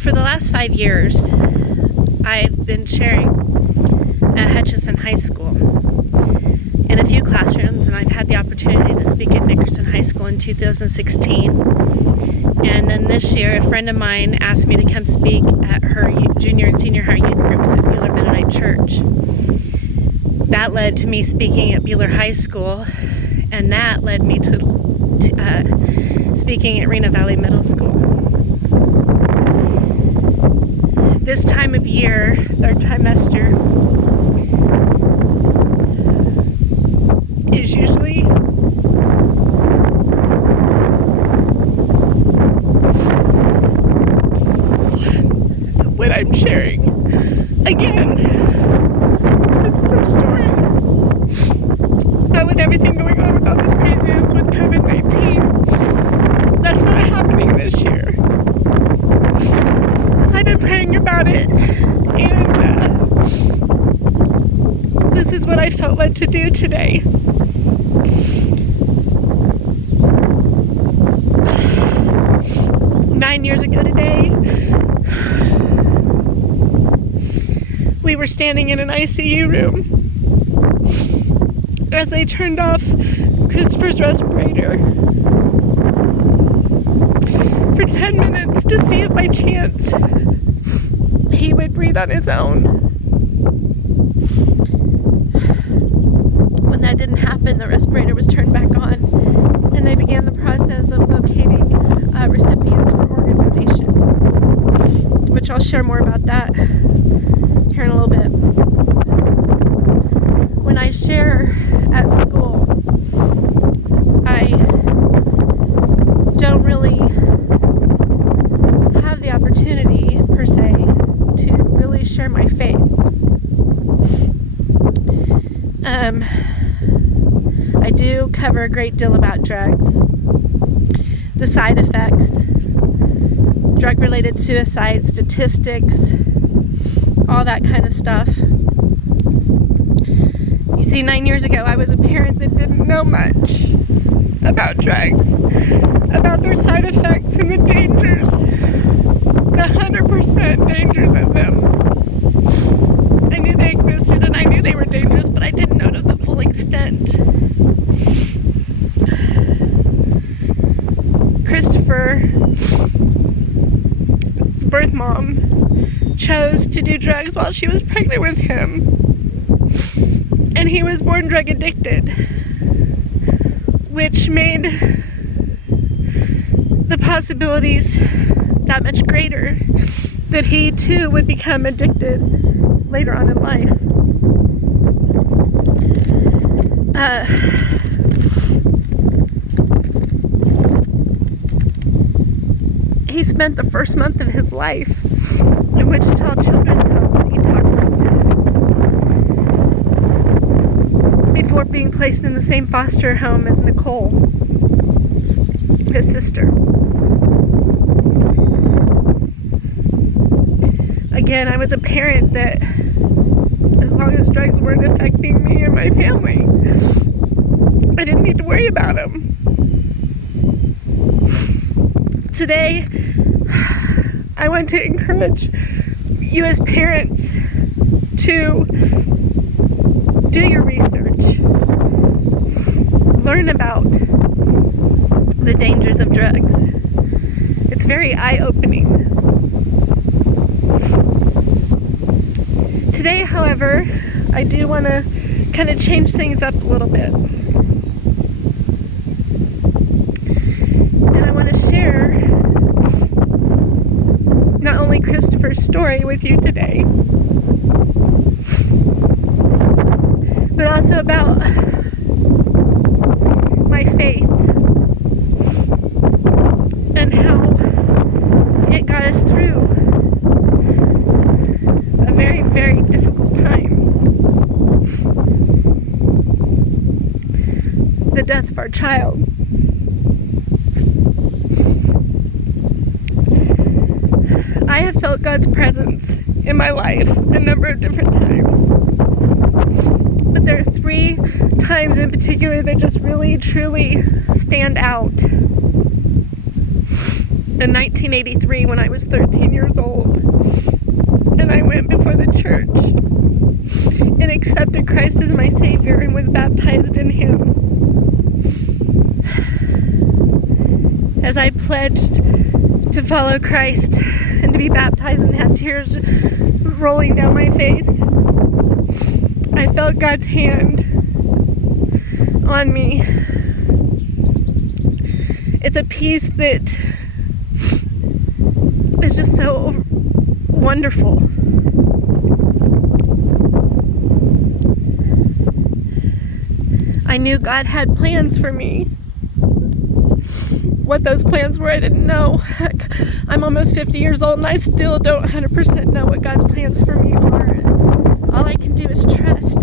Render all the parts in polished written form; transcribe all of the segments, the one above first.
For the last 5 years, I've been sharing at Hutchinson High School in a few classrooms, and I've had the opportunity to speak at Nickerson High School in 2016. And then this year, a friend of mine asked me to come speak at her junior and senior high youth groups at Buhler Mennonite Church. That led to me speaking at Buhler High School, and that led me to speaking at Reno Valley Middle School. This time of year, third trimester, is usually when I'm sharing again Christopher's story. But with everything going on with all this craziness with COVID-19, that's not happening this year. So I've been praying about it, and this is what I felt led to do today. Nine years ago today, we were standing in an ICU room as they turned off Christopher's respirator for 10 minutes to see if by chance he would breathe on his own. When that didn't happen, the respirator was turned back on, and they began the process of locating recipients for organ donation, which I'll share more about that here in a little bit. When I share at school, I don't really have the opportunity, per se, to really share my faith. I do cover a great deal about drugs, the side effects, drug-related suicide statistics, all that kind of stuff. You see, 9 years ago, I was a parent that didn't know much about drugs, about their side effects and the dangers, the 100% dangers of them. I knew they existed and I knew they were dangerous, but I didn't know to the full extent. Christopher's birth mom chose to do drugs while she was pregnant with him, and he was born drug addicted, which made the possibilities that much greater that he too would become addicted later on in life. He spent the first month of his life in Wichita Children's Home detoxing before being placed in the same foster home as Nicole, his sister. Again, I was a parent that, as long as drugs weren't affecting me and my family, I didn't need to worry about them. Today, I want to encourage you as parents to do your research, learn about the dangers of drugs. It's very eye-opening. Today, however, I do want to kind of change things up a little bit. And I want to share not only Christopher's story with you today, but also about my faith and how it got us through a very, very difficult time. The death of our child. I have felt God's presence in my life a number of different times. But there are 3 times in particular that just really, truly stand out. in 1983 when I was 13 years old. And I went before the church and accepted Christ as my Savior and was baptized in Him. As I pledged to follow Christ and to be baptized and had tears rolling down my face, I felt God's hand on me. It's a peace that is just so wonderful. I knew God had plans for me. What those plans were, I didn't know. Heck, I'm almost 50 years old and I still don't 100% know what God's plans for me are. All I can do is trust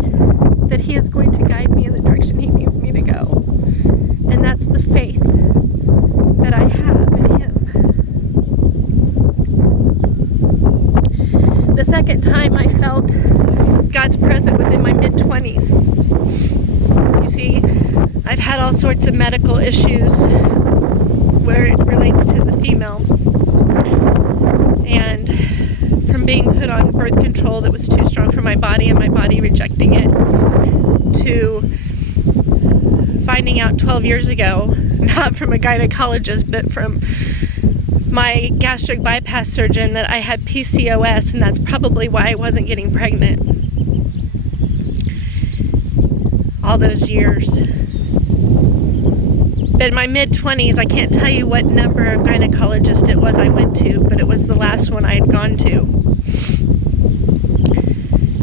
that He is going to guide me in the direction He needs me to go. And that's the faith that I have in Him. The second time I felt God's presence was in my mid-20s. You see, I've had all sorts of medical issues where it relates to the female. And from being put on birth control that was too strong for my body and my body rejecting it, to finding out 12 years ago, not from a gynecologist, but from my gastric bypass surgeon, that I had PCOS, and that's probably why I wasn't getting pregnant all those years. But in my mid-20s, I can't tell you what number of gynecologists it was I went to, but it was the last one I had gone to.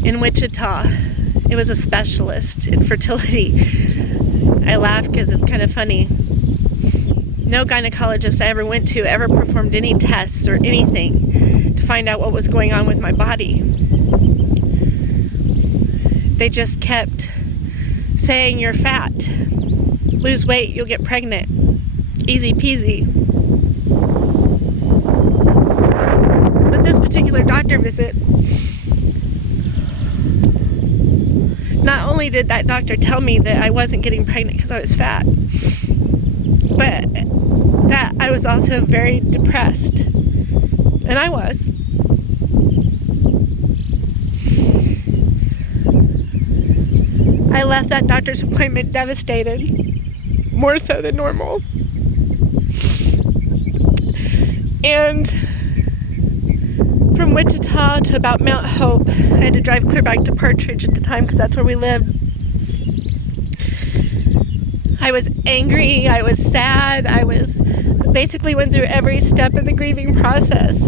In Wichita. It was a specialist in fertility. I laugh because it's kind of funny. No gynecologist I ever went to ever performed any tests or anything to find out what was going on with my body. They just kept saying, "You're fat. Lose weight, you'll get pregnant. Easy peasy." But this particular doctor visit, not only did that doctor tell me that I wasn't getting pregnant because I was fat, but that I was also very depressed. And I was. I left that doctor's appointment devastated, more so than normal. And from Wichita to about Mount Hope, I had to drive clear back to Partridge at the time because that's where we lived. I was angry, I was sad, I basically went through every step of the grieving process.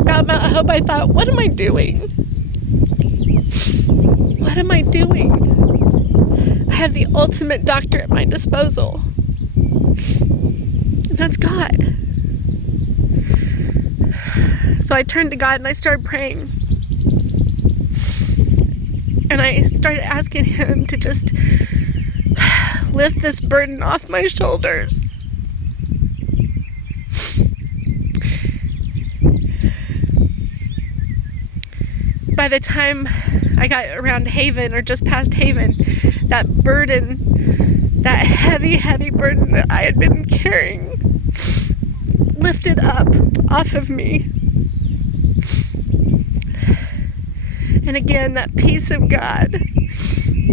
About Mount Hope, I thought, what am I doing? What am I doing? I have the ultimate doctor at my disposal. And that's God. So I turned to God and I started praying. And I started asking Him to just lift this burden off my shoulders. By the time I got around Haven, or just past Haven, that burden, that heavy, heavy burden that I had been carrying, lifted up off of me. And again, that peace of God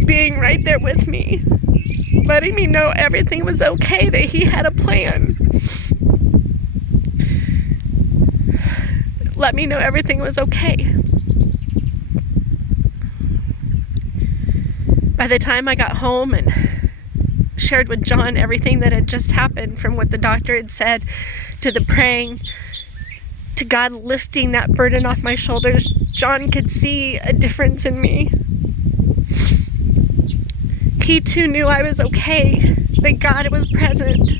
being right there with me, letting me know everything was okay, that He had a plan. Let me know everything was okay. By the time I got home and shared with John everything that had just happened, from what the doctor had said, to the praying, to God lifting that burden off my shoulders, John could see a difference in me. He too knew I was okay, that God was present.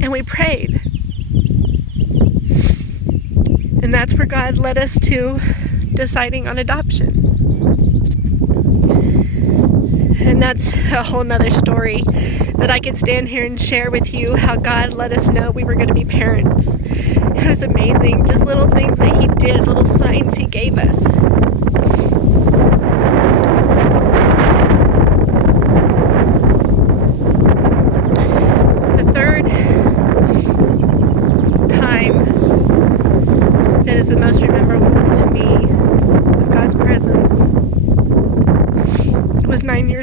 And we prayed. And that's where God led us to deciding on adoption. And that's a whole nother story that I could stand here and share with you, how God let us know we were going to be parents. It was amazing, just little things that He did, little signs He gave us.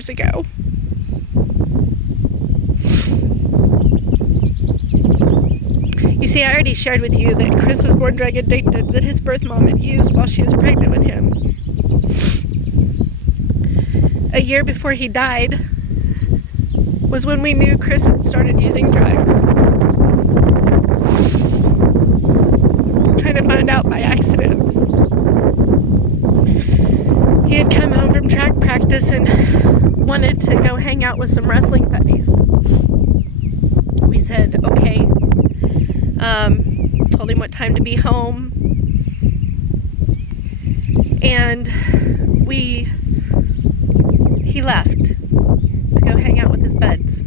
years ago. You see, I already shared with you that Chris was born drug addicted, that his birth mom had used while she was pregnant with him. A year before he died was when we knew Chris had started using drugs. Trying to find out by accident. He had come home from track practice and wanted to go hang out with some wrestling buddies. We said, okay. Told him what time to be home. And he left to go hang out with his buds.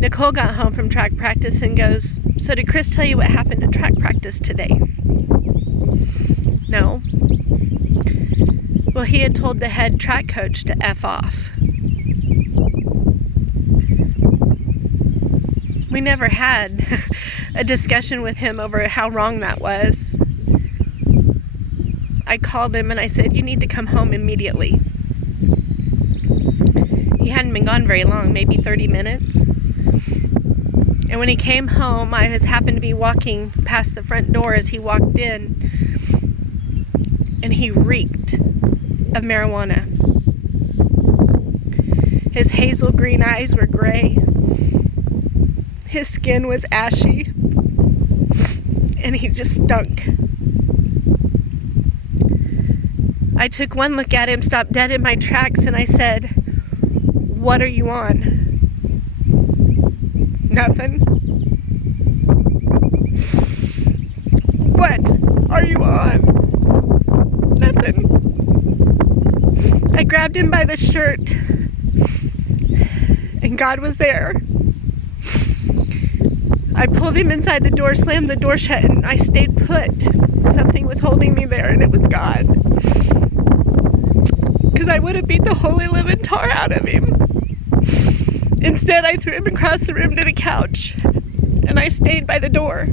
Nicole got home from track practice and goes, so did Chris tell you what happened at track practice today? No. Well, he had told the head track coach to F off. We never had a discussion with him over how wrong that was. I called him and I said, you need to come home immediately. He hadn't been gone very long, maybe 30 minutes. And when he came home, I happened to be walking past the front door as he walked in, and he reeked of marijuana. His hazel green eyes were gray. His skin was ashy, and he just stunk. I took one look at him, stopped dead in my tracks, and I said, what are you on? Nothing. What are you on? Nothing. I grabbed him by the shirt, and God was there. I pulled him inside the door, slammed the door shut, and I stayed put. Something was holding me there, and it was God. Because I would have beat the holy living tar out of him. Instead, I threw him across the room to the couch, and I stayed by the door.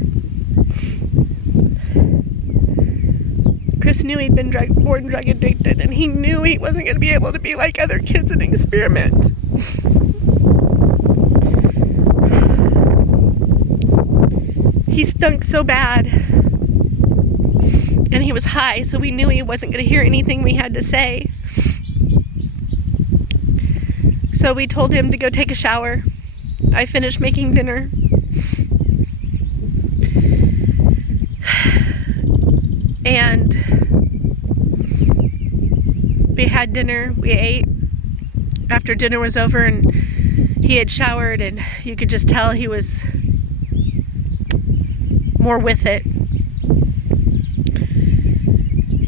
Chris knew he'd been born drug addicted, and he knew he wasn't going to be able to be like other kids and experiment. He stunk so bad, and he was high, so we knew he wasn't going to hear anything we had to say. So we told him to go take a shower. I finished making dinner. And we had dinner, we ate. After dinner was over and he had showered, and you could just tell he was more with it.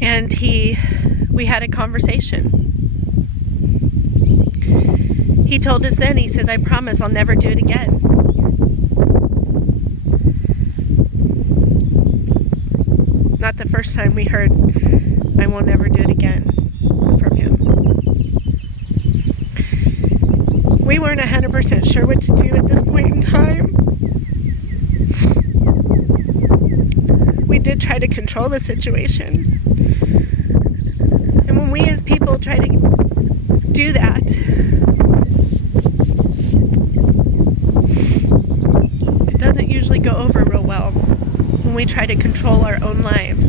And we had a conversation. He told us then, he says, I promise I'll never do it again. Not the first time we heard, I will never do it again from him. We weren't 100% sure what to do at this point in time. We did try to control the situation. And when we as people try to do that, it doesn't usually go over real well when we try to control our own lives.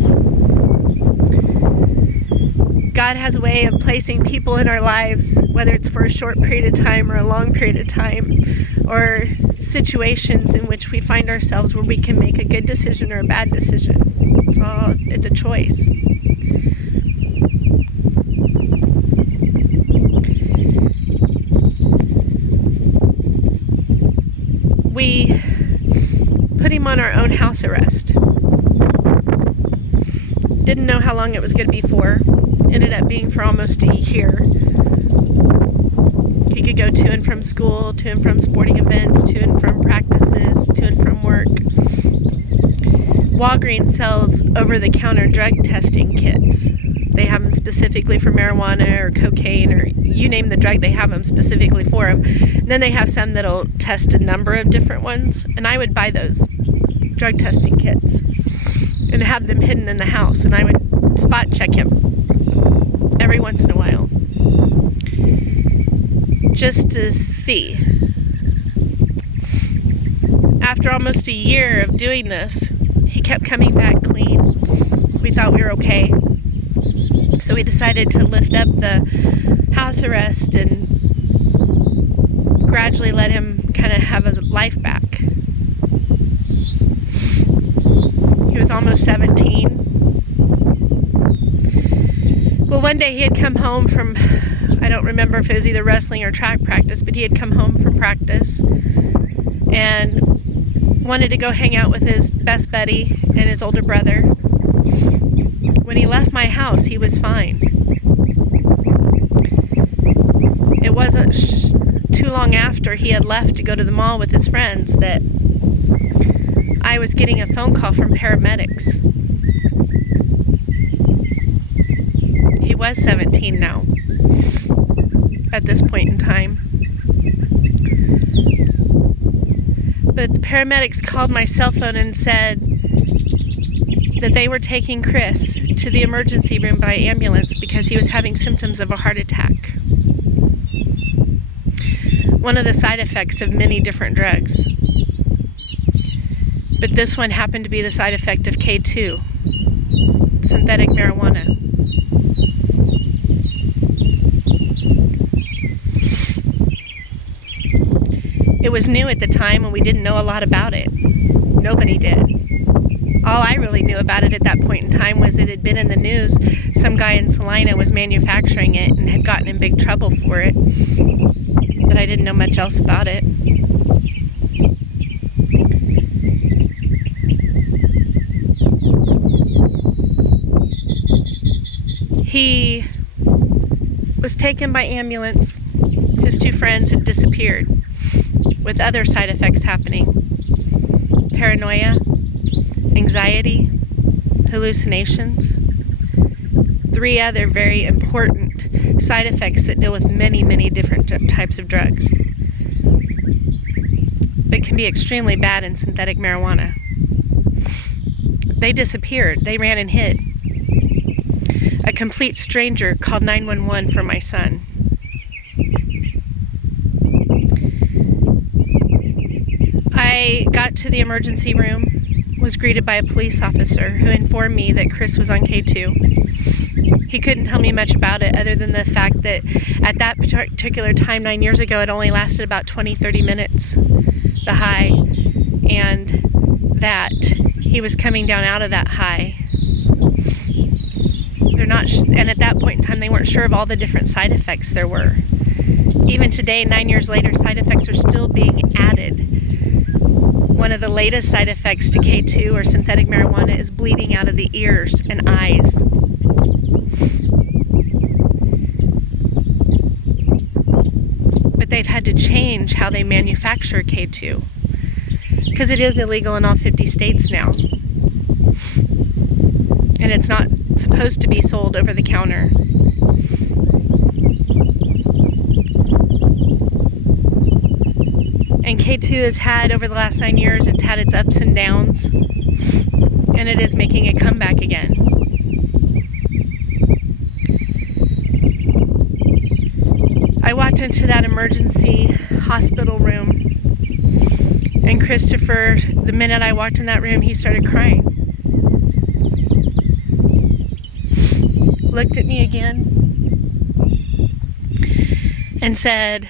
God has a way of placing people in our lives, whether it's for a short period of time or a long period of time, or situations in which we find ourselves where we can make a good decision or a bad decision. It's a choice. We put him on our own house arrest. Didn't know how long it was going to be for. Ended up being for almost a year. He could go to and from school, to and from sporting events, to and from practices, to and from work. Walgreens sells over-the-counter drug testing kits. They have them specifically for marijuana or cocaine or you name the drug, they have them specifically for them. And then they have some that'll test a number of different ones. And I would buy those drug testing kits and have them hidden in the house. And I would spot check him every once in a while. just to see. After almost a year of doing this, he kept coming back clean. We thought we were okay. So we decided to lift up the house arrest and gradually let him kind of have his life back. He was almost 17. Well, one day he had come home from, I don't remember if it was either wrestling or track practice, but he had come home from practice and wanted to go hang out with his best buddy and his older brother. When he left my house, he was fine. It wasn't too long after he had left to go to the mall with his friends that I was getting a phone call from paramedics. He was 17 now, at this point in time. But the paramedics called my cell phone and said that they were taking Chris to the emergency room by ambulance because he was having symptoms of a heart attack. One of the side effects of many different drugs. But this one happened to be the side effect of K2, synthetic marijuana. It was new at the time and we didn't know a lot about it. Nobody did. All I really knew about it at that point in time was it had been in the news. Some guy in Salina was manufacturing it and had gotten in big trouble for it. But I didn't know much else about it. He was taken by ambulance. His two friends had disappeared with other side effects happening. Paranoia, anxiety, hallucinations. 3 other very important side effects that deal with many, many different types of drugs. But can be extremely bad in synthetic marijuana. They disappeared. They ran and hid. A complete stranger called 911 for my son. I got to the emergency room, was greeted by a police officer who informed me that Chris was on K2. He couldn't tell me much about it other than the fact that at that particular time 9 years ago, it only lasted about 20-30 minutes, the high, and that he was coming down out of that high. And at that point in time, they weren't sure of all the different side effects there were. Even today, 9 years later, side effects are still being added. One of the latest side effects to K2 or synthetic marijuana is bleeding out of the ears and eyes. But they've had to change how they manufacture K2 because it is illegal in all 50 states now. And it's not supposed to be sold over the counter. And K2 has had, over the last 9 years, it's had its ups and downs. And it is making a comeback again. I walked into that emergency hospital room. And Christopher, the minute I walked in that room, he started crying. Looked at me again and said,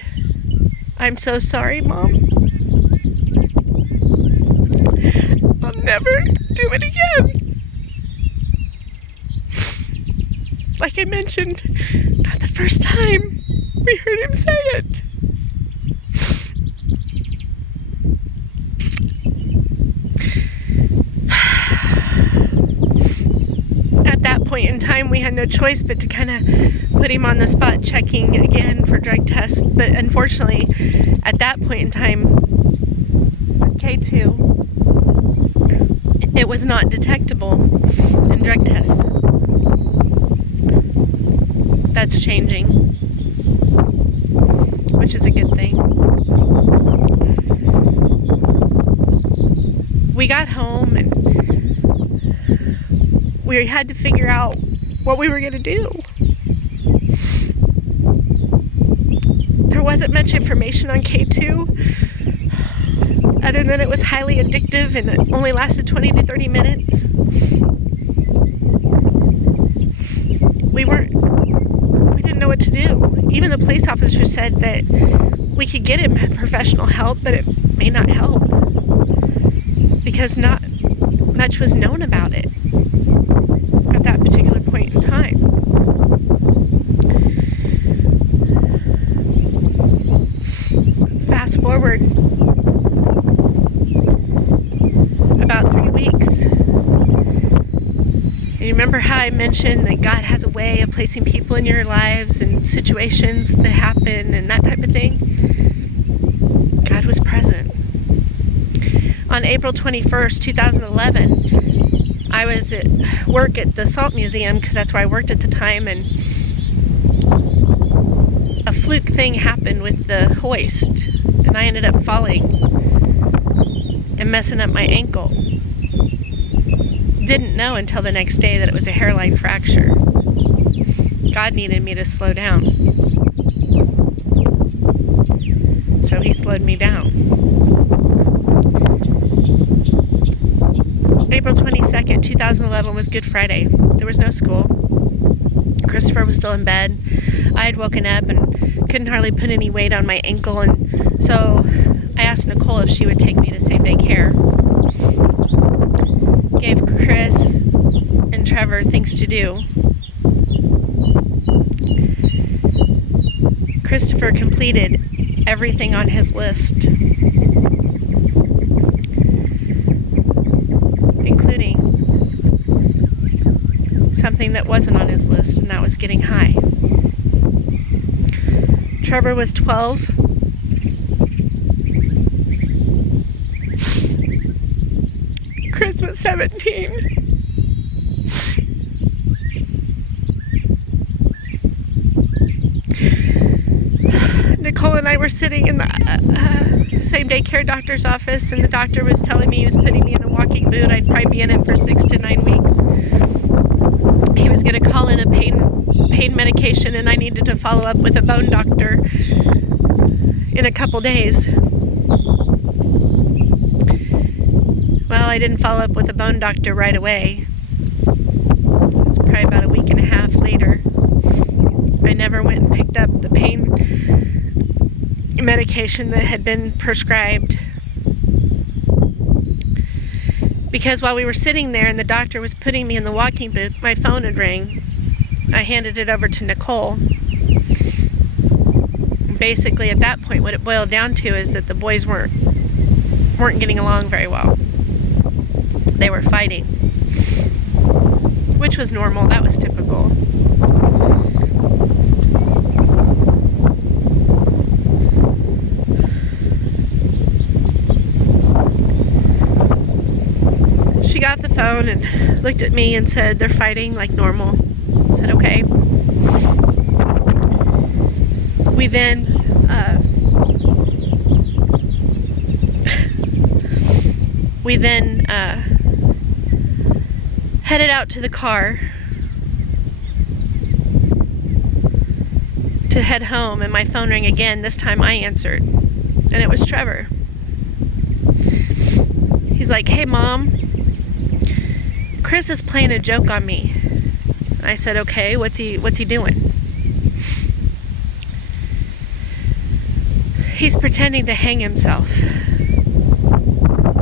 "I'm so sorry, Mom. I'll never do it again." Like I mentioned, not the first time we heard him say it. At that point in time, we had no choice but to kind of put him on the spot, checking again for drug tests. But unfortunately, at that point in time, with K2, it was not detectable in drug tests. That's changing, which is a good thing. We got home and we had to figure out what we were going to do. There wasn't much information on K2, other than it was highly addictive and it only lasted 20 to 30 minutes. We didn't know what to do. Even the police officer said that we could get him professional help, but it may not help because not much was known about it at that particular point in time. Fast forward about 3 weeks. And you remember how I mentioned that God has a way of placing people in your lives and situations that happen and that type of thing? God was present. On April 21st, 2011, I was at work at the Salt Museum because that's where I worked at the time, and a fluke thing happened with the hoist, and I ended up falling and messing up my ankle. Didn't know until the next day that it was a hairline fracture. God needed me to slow down, so he slowed me down. April 22nd, 2011 was Good Friday. There was no school. Christopher was still in bed. I had woken up and couldn't hardly put any weight on my ankle, and so I asked Nicole if she would take me to same-day care. Gave Chris and Trevor things to do. Christopher completed everything on his list, including something that wasn't on his list, and that was getting high. Trevor was 12. Chris was 17. Nicole and I were sitting in the same-day care doctor's office, and the doctor was telling me he was putting me in a walking boot. I'd probably be in it for 6 to 9 weeks. He was going to call in a pain medication, and I needed to follow up with a bone doctor in a couple days. Well, I didn't follow up with a bone doctor right away. It was probably about a week and a half later. I never went and picked up the pain medication that had been prescribed, because while we were sitting there and the doctor was putting me in the walking boot, my phone had rang. I handed it over to Nicole. Basically, at that point, what it boiled down to is that the boys weren't getting along very well. They were fighting, which was normal. That was typical. She got the phone and looked at me and said, "They're fighting like normal." I said, "Okay." We then headed out to the car to head home, and my phone rang again. This time I answered, and it was Trevor. He's like, "Hey Mom, Chris is playing a joke on me." I said, "Okay, what's he doing?" "He's pretending to hang himself."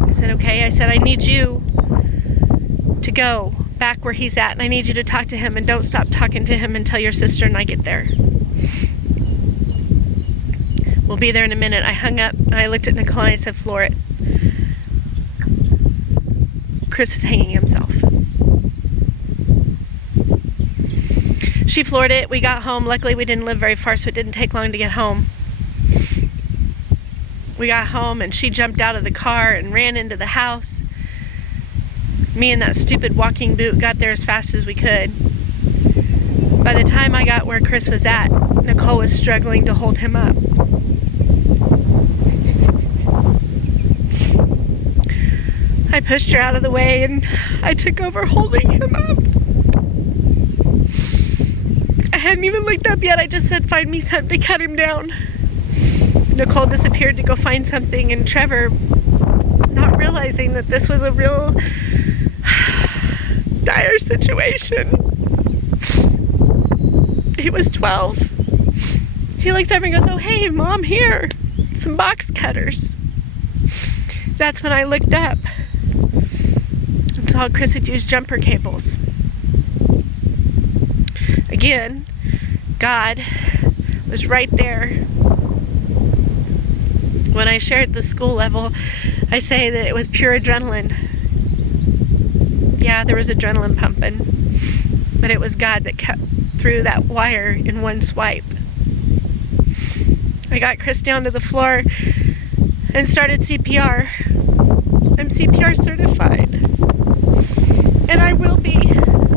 I said, "Okay." I said, "I need you to go back where he's at, and I need you to talk to him, and don't stop talking to him until your sister and I get there. We'll be there in a minute." I hung up, and I looked at Nicole, and I said, "Floor it. Chris is hanging himself." She floored it. We got home. Luckily, we didn't live very far, so it didn't take long to get home. We got home, and she jumped out of the car and ran into the house. Me and that stupid walking boot got there as fast as we could. By the time I got where Chris was at, Nicole was struggling to hold him up. I pushed her out of the way, and I took over holding him up. I hadn't even looked up yet. I just said, "Find me something to cut him down." Nicole disappeared to go find something, and Trevor, not realizing that this was a real dire situation. He was 12. He looks over and goes, "Oh, hey, Mom, here, some box cutters." That's when I looked up and saw Chris had used jumper cables. Again, God was right there. When I shared the school level, I say that it was pure adrenaline. Yeah, there was adrenaline pumping, but it was God that cut through that wire in one swipe. I got Chris down to the floor and started CPR. I'm CPR certified, and I will be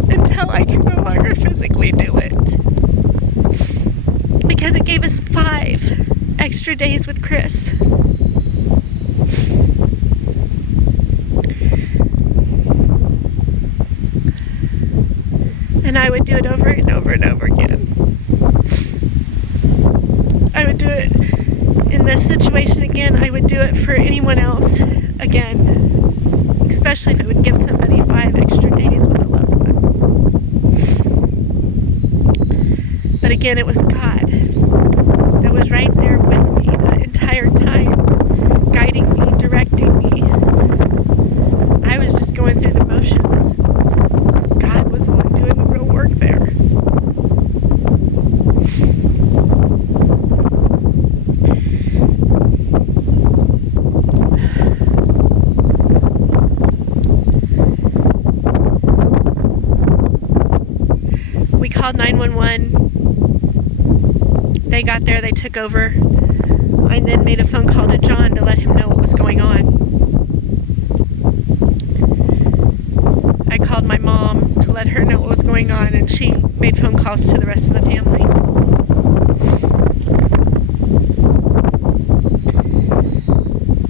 until I can no longer physically do it, because it gave us 5 extra days with Chris. And I would do it over and over and over again. I would do it in this situation again. I would do it for anyone else again, especially if it would give somebody 5 extra days with a loved one. But again, it was God that was right there with me the entire time, guiding me, directing me. I was just going through the motions. God was the one doing the real work there. We called 911. They got there, they took over. I then made a phone call to John to let him know what was going on. I called my mom to let her know what was going on, and she made phone calls to the rest of the family.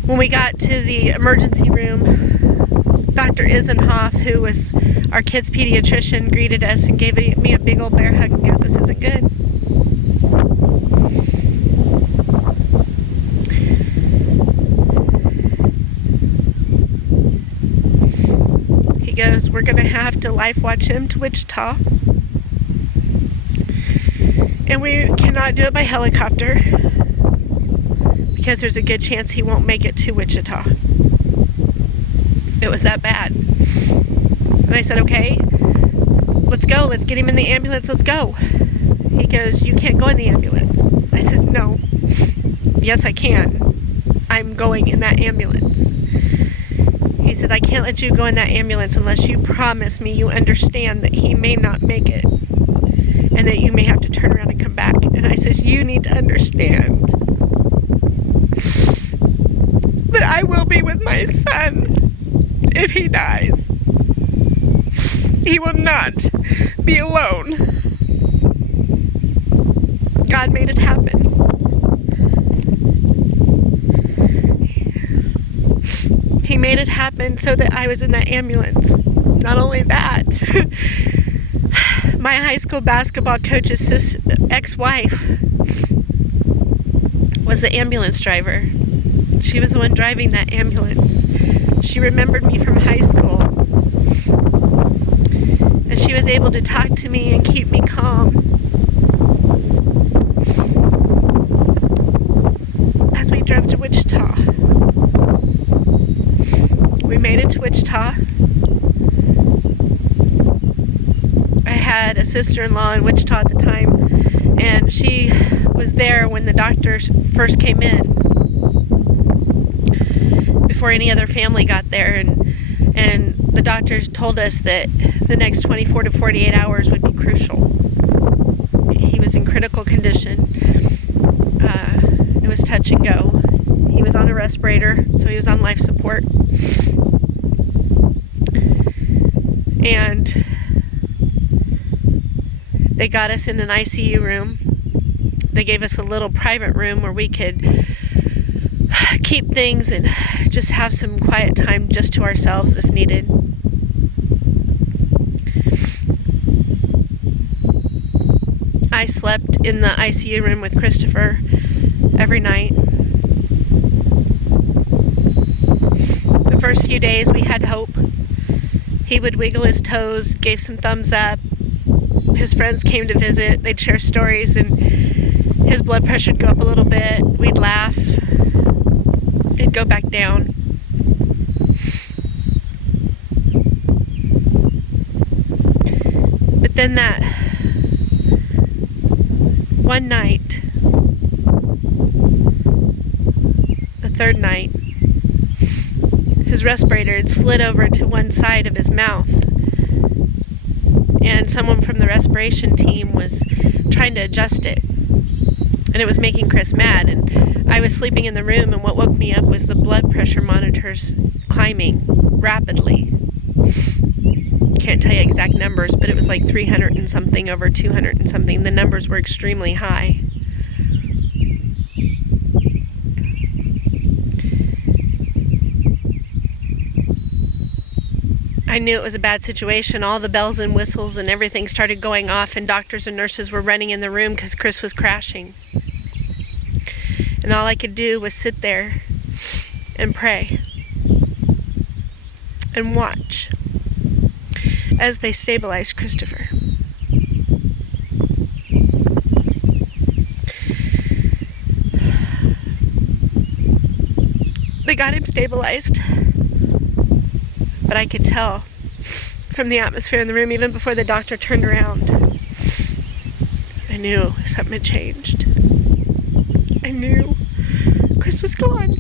When we got to the emergency room, Dr. Isenhoff, who was our kid's pediatrician, greeted us and gave me a big old bear hug and goes, "This isn't good." He goes, "We're going to have to life watch him to Wichita. And we cannot do it by helicopter because there's a good chance he won't make it to Wichita." It was that bad. And I said, "Okay, let's go. Let's get him in the ambulance. Let's go." He goes, "You can't go in the ambulance." I says, "No. Yes, I can. I'm going in that ambulance." He says, "I can't let you go in that ambulance unless you promise me you understand that he may not make it and that you may have to turn around and come back." And I says, "You need to understand that I will be with my son if he dies. He will not be alone. God made it happen." He made it happen so that I was in that ambulance. Not only that, my high school basketball coach's ex-wife was the ambulance driver. She was the one driving that ambulance. She remembered me from high school. And she was able to talk to me and keep me calm as we drove to Wichita. We made it to Wichita. I had a sister-in-law in Wichita at the time, and she was there when the doctors first came in, before any other family got there, and the doctors told us that the next 24 to 48 hours would be crucial. He was in critical condition. It was touch and go. He was on a respirator, so he was on life support. And they got us in an ICU room. They gave us a little private room where we could keep things and just have some quiet time just to ourselves if needed. I slept in the ICU room with Christopher every night. first few days we had hope. He would wiggle his toes, gave some thumbs up. His friends came to visit. They'd share stories, and his blood pressure would go up a little bit. We'd laugh. It'd go back down. But then that one night, the third night, his respirator had slid over to one side of his mouth, and someone from the respiration team was trying to adjust it, and it was making Chris mad. And I was sleeping in the room, and what woke me up was the blood pressure monitors climbing rapidly. Can't tell you exact numbers, but it was like 300 and something over 200 and something. The numbers were extremely high. I knew it was a bad situation. All the bells and whistles and everything started going off, and doctors and nurses were running in the room because Chris was crashing. And all I could do was sit there and pray and watch as they stabilized Christopher. They got him stabilized, but I could tell from the atmosphere in the room, even before the doctor turned around, I knew something had changed. I knew Chris was gone.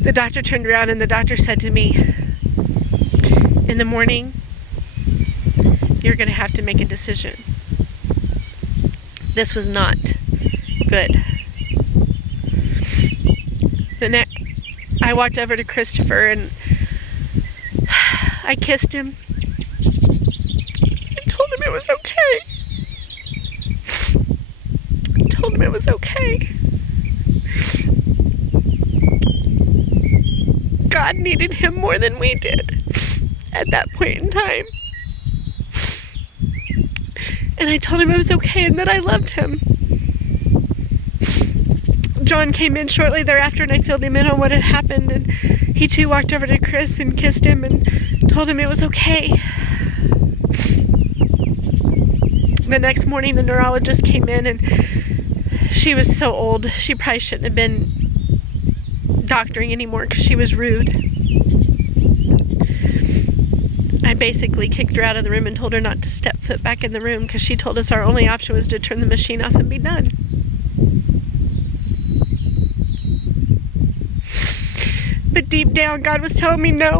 The doctor turned around, and the doctor said to me, "In the morning, you're going to have to make a decision." This was not good. I walked over to Christopher, and I kissed him and told him it was okay. Told him it was okay. God needed him more than we did at that point in time. And I told him it was okay and that I loved him. John came in shortly thereafter, and I filled him in on what had happened, and he too walked over to Chris and kissed him and told him it was okay. The next morning, the neurologist came in, and she was so old, she probably shouldn't have been doctoring anymore because she was rude. I basically kicked her out of the room and told her not to step foot back in the room because she told us our only option was to turn the machine off and be done. But deep down, God was telling me no.